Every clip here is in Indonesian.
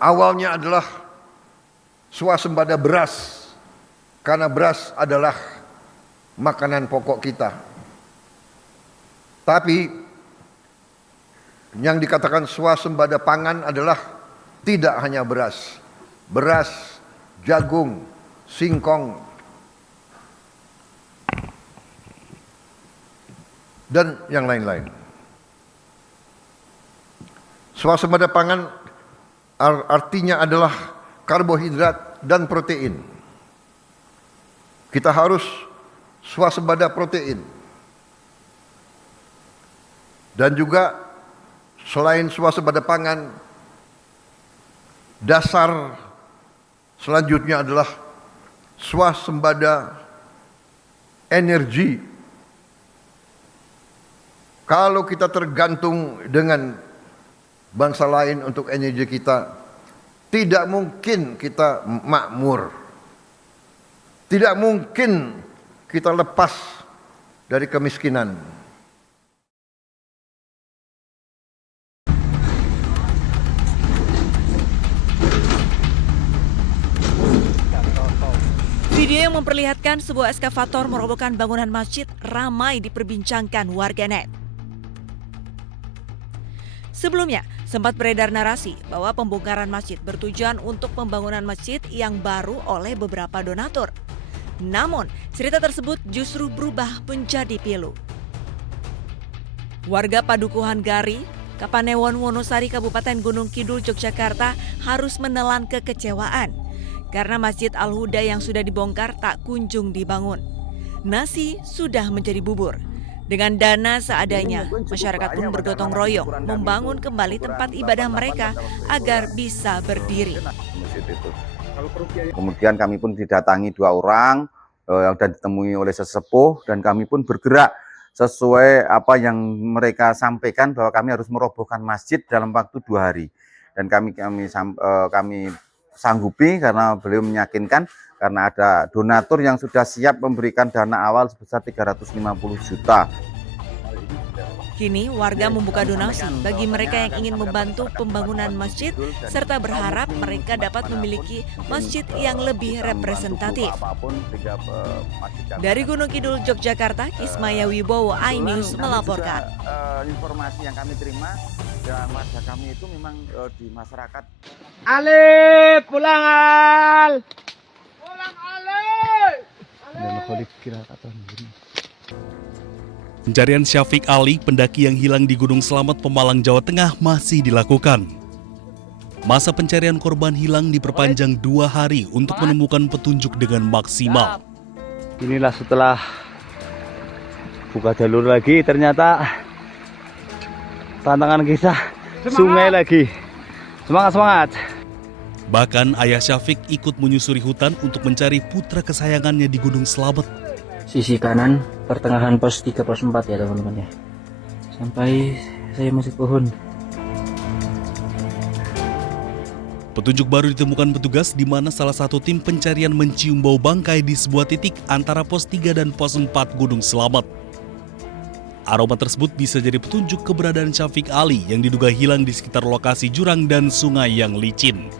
awalnya adalah swasembada beras, karena beras adalah makanan pokok kita. Tapi yang dikatakan swasembada pangan adalah tidak hanya beras, jagung, singkong, dan yang lain-lain. Swasembada pangan artinya adalah karbohidrat dan protein. Kita harus swasembada protein. Dan juga selain swasembada pangan, dasar selanjutnya adalah swasembada energi. Kalau kita tergantung dengan bangsa lain untuk energi kita, tidak mungkin kita makmur. Tidak mungkin kita lepas dari kemiskinan. Video yang memperlihatkan sebuah eskavator merobohkan bangunan masjid ramai diperbincangkan warganet. Sebelumnya, sempat beredar narasi bahwa pembongkaran masjid bertujuan untuk pembangunan masjid yang baru oleh beberapa donatur. Namun, cerita tersebut justru berubah menjadi pilu. Warga Padukuhan Gari, Kapanewon Wonosari, Kabupaten Gunung Kidul, Yogyakarta harus menelan kekecewaan karena Masjid Al-Huda yang sudah dibongkar tak kunjung dibangun. Nasi sudah menjadi bubur. Dengan dana seadanya, masyarakat pun bergotong royong membangun kembali tempat ibadah mereka agar bisa berdiri. Kemudian kami pun didatangi 2 orang yang sudah ditemui oleh sesepuh, dan kami pun bergerak sesuai apa yang mereka sampaikan bahwa kami harus merobohkan masjid dalam waktu 2 hari. Dan kami sanggupi karena beliau meyakinkan, karena ada donatur yang sudah siap memberikan dana awal sebesar 350 juta. Kini warga membuka donasi bagi mereka yang ingin membantu pembangunan masjid serta berharap mereka dapat memiliki masjid yang lebih representatif. Dari Gunung Kidul, Yogyakarta, Ismaya Wibowo, iNews melaporkan. Informasi yang kami terima dan warga kami itu memang di masyarakat. Ale, pulang Al. Pulang Ale. Pencarian Syafiq Ali, pendaki yang hilang di Gunung Slamet, Pemalang, Jawa Tengah masih dilakukan. Masa pencarian korban hilang diperpanjang 2 hari untuk menemukan petunjuk dengan maksimal. Inilah setelah buka jalur lagi, ternyata tantangan kita sungai lagi. Semangat. Bahkan ayah Syafiq ikut menyusuri hutan untuk mencari putra kesayangannya di Gunung Slamet. Sisi kanan pertengahan pos 3 pos 4 ya teman-teman ya. Sampai saya masuk pohon. Petunjuk baru ditemukan petugas di mana salah satu tim pencarian mencium bau bangkai di sebuah titik antara pos 3 dan pos 4 Gunung Slamet. Aroma tersebut bisa jadi petunjuk keberadaan Syafiq Ali yang diduga hilang di sekitar lokasi jurang dan sungai yang licin.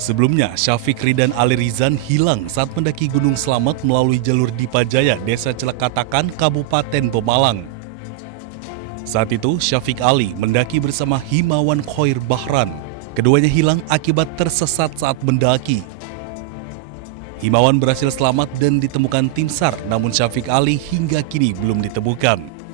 Sebelumnya, Syafiq Ridan Ali Rizan hilang saat mendaki Gunung Slamet melalui jalur Dipajaya, Desa Celekatakan, Kabupaten Pemalang. Saat itu, Syafiq Ali mendaki bersama Himawan Khoir Bahran. Keduanya hilang akibat tersesat saat mendaki. Himawan berhasil selamat dan ditemukan tim SAR, namun Syafiq Ali hingga kini belum ditemukan.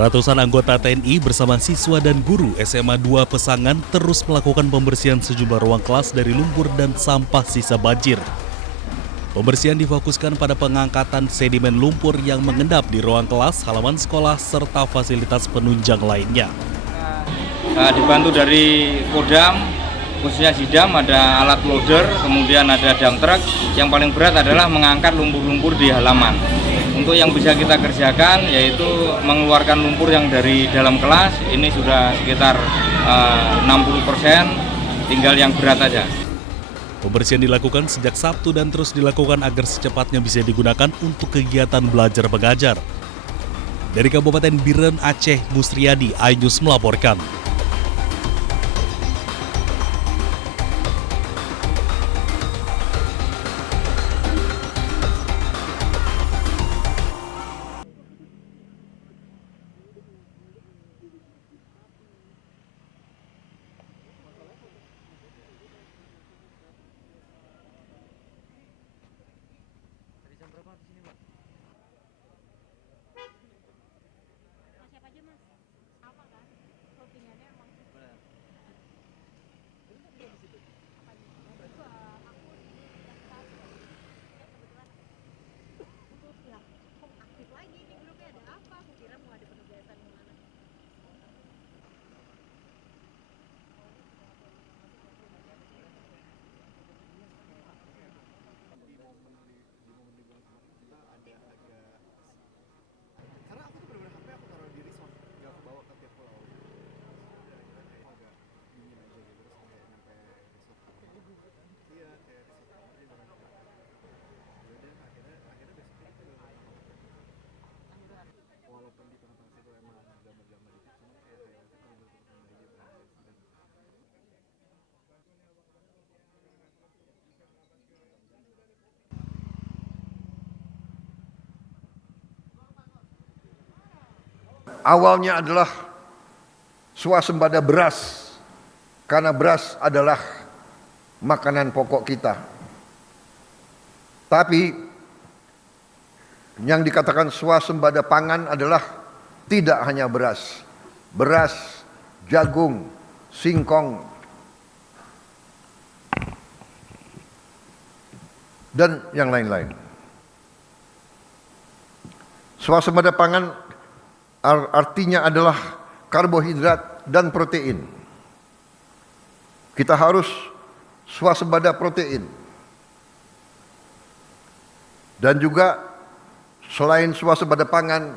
Ratusan anggota TNI bersama siswa dan guru SMA 2 Pesangan terus melakukan pembersihan sejumlah ruang kelas dari lumpur dan sampah sisa banjir. Pembersihan difokuskan pada pengangkatan sedimen lumpur yang mengendap di ruang kelas, halaman sekolah, serta fasilitas penunjang lainnya. Dibantu dari Kodam, khususnya Sidam, ada alat loader, kemudian ada dump truck. Yang paling berat adalah mengangkat lumpur-lumpur di halaman. Untuk yang bisa kita kerjakan yaitu mengeluarkan lumpur yang dari dalam kelas, ini sudah sekitar 60%, tinggal yang berat aja. Pembersihan dilakukan sejak Sabtu dan terus dilakukan agar secepatnya bisa digunakan untuk kegiatan belajar mengajar. Dari Kabupaten Biren, Aceh, Musriadi, iNews melaporkan. Awalnya adalah swasembada beras, karena beras adalah makanan pokok kita. Tapi yang dikatakan swasembada pangan adalah tidak hanya beras, jagung, singkong, dan yang lain-lain. Swasembada pangan artinya adalah karbohidrat dan protein. Kita harus swasembada protein. Dan juga selain swasembada pangan,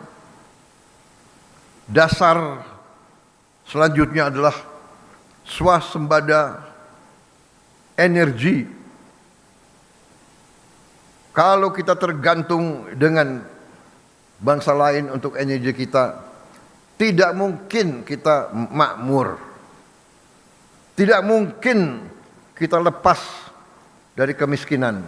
dasar selanjutnya adalah swasembada energi. Kalau kita tergantung dengan bangsa lain untuk energi kita, tidak mungkin kita makmur. Tidak mungkin kita lepas dari kemiskinan.